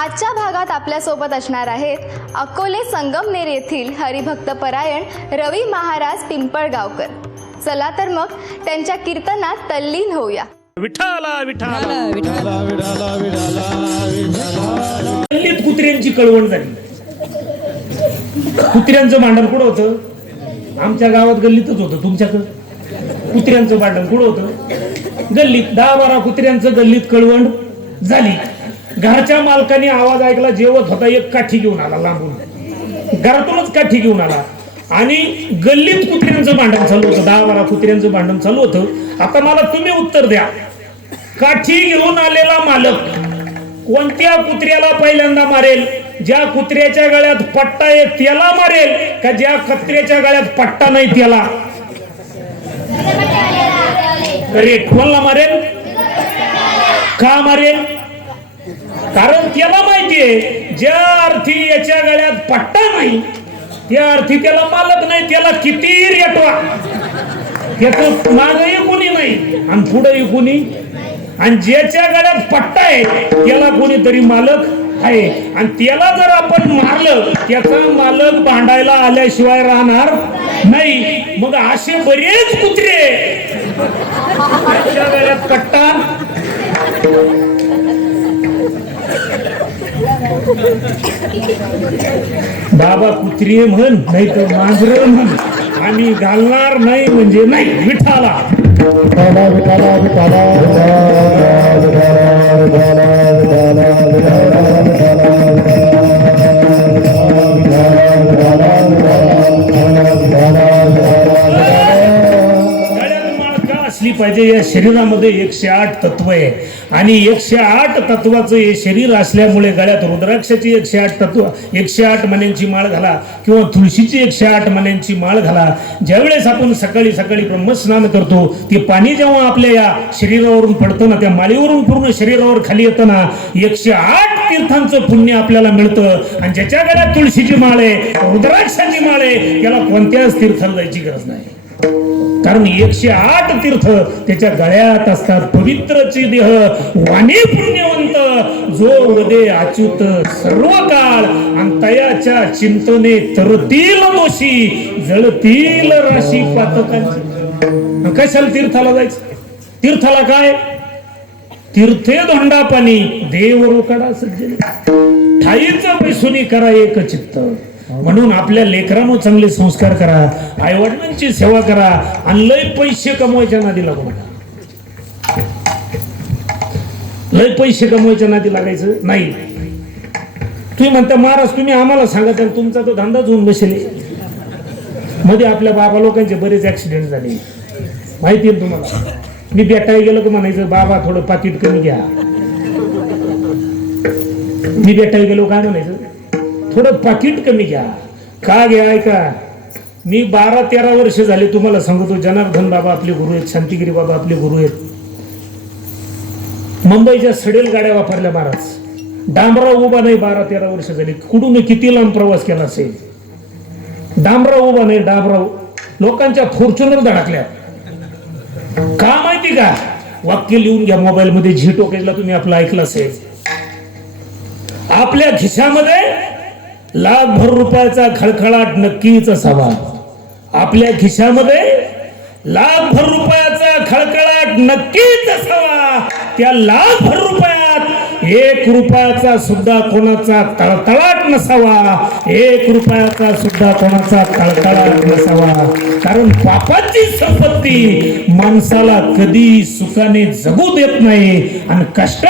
आजच्या भागात आपल्यासोबत असणार आहेत अकोले संगमनेर येथील हरिभक्त परायण रवी महाराज पिंपळगावकर. चला तर मग त्यांच्या कीर्तनात तल्लीन होऊया. विठाला कुत्र्यांची कळवण झाली. कुत्र्यांचं भांडण कुठं होतं? आमच्या गावात गल्लीतच होतं तुमच्याकडं. कुत्र्यांचं भांडण कुठं होतं? गल्लीत दहा बारा कुत्र्यांचं गल्लीत कळवण झाली. घरच्या मालकाने आवाज ऐकला जेवत होता एक काठी घेऊन आला लांबून. घरातूनच काठी घेऊन आला. आणि गल्लीत कुत्र्यांचं भांडण चालू होतं दहा बारा कुत्र्यांचं भांडण चालू होतं. आता मला तुम्ही उत्तर द्या. काठी घेऊन आलेला मालक कोणत्या कुत्र्याला पहिल्यांदा मारेल? ज्या कुत्र्याच्या गळ्यात पट्टा आहे त्याला मारेल का ज्या कत्र्याच्या गळ्यात पट्टा नाही त्याला? रेटवलला मारेल? का मारेल? कारण त्याला माहितीये ज्या अर्थी याच्या गळ्यात पट्टा नाही त्या अर्थी त्याला मालक नाही त्याला किती रेटवा. त्याच मागही कोणी नाही आणि पुढेही कोणी. आणि ज्याच्या गळ्यात पट्टा आहे त्याला कोणीतरी मालक आहे. आणि त्याला जर आपण मारलं त्याचा मालक भांडायला आल्याशिवाय राहणार नाही. मग असे बरेच कुत्रे त्याच्या गळ्यात पट्टा बाबा कुत्रिये म्हण नाही तर मांजर म्हण. आम्ही घालणार नाही म्हणजे नाही विठाला. विठाला विठाला विठाला. पाहिजे. या शरीरामध्ये एकशे आठ तत्व आहे. आणि एकशे आठ तत्वाचं हे शरीर असल्यामुळे गळ्यात रुद्राक्षाची एकशे आठ तत्व एकशे आठ मण्यांची माळ घाला किंवा तुळशीची एकशे आठ मण्यांची माळ घाला. ज्यावेळेस आपण सकाळी सकाळी ब्रह्मस्नान करतो ते पाणी जेव्हा आपल्या या शरीरावरून पडतं ना त्या माळीवरून पूर्ण शरीरावर खाली येतं ना एकशे आठ तीर्थांचं पुण्य आपल्याला मिळतं. आणि ज्याच्या गळ्यात तुळशीची माळ आहे रुद्राक्षाची माळ आहे याला कोणत्याच तीर्थाला जायची गरज नाही. कारण एकशे आठ तीर्थ त्याच्या गळ्यात असतात. पवित्रचे देह वाणी पुण्यवंत जो हृदय अच्युत सर्व काळ आणि तयाच्या चिंतने तरतील दोषी जळतील राशी पातकांची. कशाला तीर्थाला जायचं? तीर्थाला काय? तीर्थे धोंडा पाणी देव रोकडा सज्जन. ठाईच पैसुनी करा एक चित्त. म्हणून आपल्या लेकरांनो चांगले संस्कार करा. आई वडिलांची सेवा करा. आणि लय पैसे कमवायच्या नादी लागू नका. लय पैसे कमवायच्या नादी लागायचं नाही. तुम्ही म्हणता महाराज तुम्ही आम्हाला सांगा तर तुमचा तो धंदाच होऊन बसेल. मध्ये आपल्या बाबा लोकांचे बरेच ऍक्सिडेंट झाले. माहिती आहे तुम्हाला? मी बेटाय गेलो की म्हणायचं बाबा थोडं पाकिट कमी घ्या. मी बेटाय गेलो काय म्हणायचं? थोडं पाकिट कमी घ्या. का घ्या ऐका. मी बारा तेरा वर्ष झाले तुम्हाला सांगतो जनार्दन बाबा आपले गुरु आहेत शांतिगिरी बाबा आपले गुरु आहेत. मुंबईच्या सडेल गाड्या वापरल्या महाराज. डांबराव उभा नाही बारा तेरा वर्ष झाली. कुठून किती लांब प्रवास केला असेल? डांबराव उभा नाही डांबराव लोकांच्या फॉर्च्युनर धडकल्या. का माहिती का? वाक्य लिहून घ्या मोबाईल मध्ये झी टोकेजला तुम्ही आपलं ऐकलं असेल. आपल्या खिशामध्ये लाखभर रुपयाचा खळखळाट नक्कीच असावा. आपल्या खिशामध्ये लाखभर रुपयाचा खळखळाट नक्कीच असावा. त्या लाखभर रुपयात एक रुपयाचा सुद्धा कोणाचा तळतळाट नसावा. एक रुपयाचा सुद्धा कोणाचा तळतळाट नसावा. कारण पापाची संपत्ती माणसाला कधी सुखाने जगू देत नाही आणि कष्ट